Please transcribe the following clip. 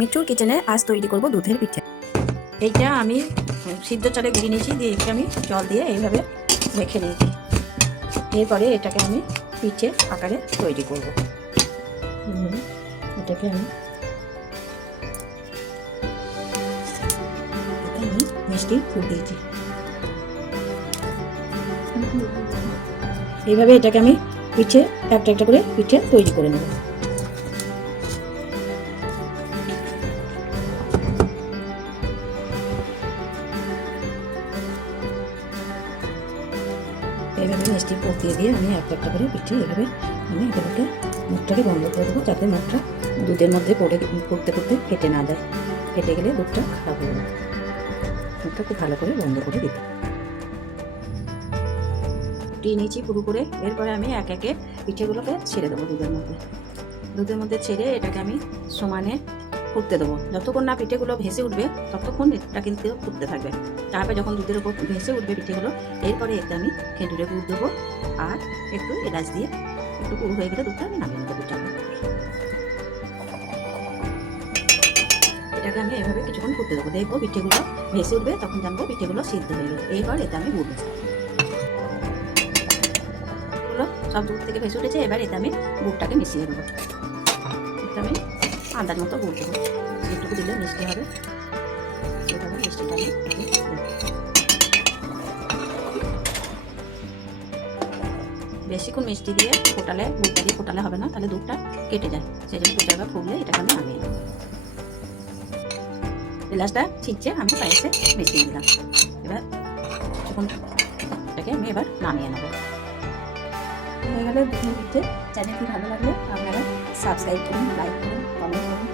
মিঠুর কিচেনে আজ তৈরি করব দুধের পিঠে। এইটা আমি সিদ্ধ চালে গুঁড়ি নিয়েছি, দিয়ে এটাকে আমি জল দিয়ে এইভাবে মেখে নিয়েছি। এরপরে এটাকে আমি পিঠে আকারে তৈরি করব। এটাকে আমি মিষ্টি ফুল দিয়েছি। এইভাবে এটাকে আমি পিঠে একটা একটা করে পিঠে তৈরি করে নেব। এইভাবে মিষ্টি পুর দিয়ে আমি একটা একটা করে পিঠে এইভাবে আমি এটাকে মুখটাকে বন্ধ করে দেবো, যাতে মুখটা দুধের মধ্যে পড়তে ফেটে না যায়। ফেটে গেলে দুধটা খারাপ হয়ে যাবে। মুখটা খুব ভালো করে বন্ধ করে দিতে ফুটিয়ে নিয়েছি পুরো করে। এরপরে আমি এক একে পিঠেগুলোকে ছেড়ে দেবো দুধের মধ্যে ছেড়ে এটাকে আমি সমানে ফুটতে দেবো। যতক্ষণ না পিঠেগুলো ভেসে উঠবে ততক্ষণ এটা কিন্তু ফুটতে থাকবে। তারপরে যখন দুধের উপর ভেসে উঠবে পিঠেগুলো, এরপরে এতে আমি খেঁটুরে গুড় দেবো আর একটু এলাচ দিয়ে একটু পুরো হয়ে গেলে দুধটা আমি নামিয়ে নেবো। এটাকে আমি এভাবে কিছুক্ষণ ফুটতে দেবো। দেখবো পিঠেগুলো ভেসে উঠবে, তখন জানবো পিঠেগুলো সিদ্ধ হয়ে গেছে। এরপর এতে আমি গুড় মেশাবো। সব দুধ থেকে ভেসে উঠেছে, এবার এতে আমি গুড়টাকে মিশিয়ে দেবো। এটা আমি আন্দাজ মতো গুড় দেবো, যেটুকু দিলে মিষ্টি হবে সেভাবে মিষ্টিটা আমি বেশিক্ষণ মিষ্টি দিয়ে ফোটালে, গুড়টা দিয়ে ফোটালে হবে না, তাহলে দুধটা কেটে যায়। সেই জন্য দুধটা এবার ফুটলে এটাকে আমি নামিয়ে দেবো। এলাচটা ছিটছে আমি পায়েসে মিশিয়ে দিলাম। এবার যখন এটাকে আমি এবার নামিয়ে নেবো। হয়ে গেলে দুধের পিঠে। চ্যানেলটি ভালো লাগলে আপনারা সাবস্ক্রাইব করুন, লাইক করুন, কমেন্ট করুন।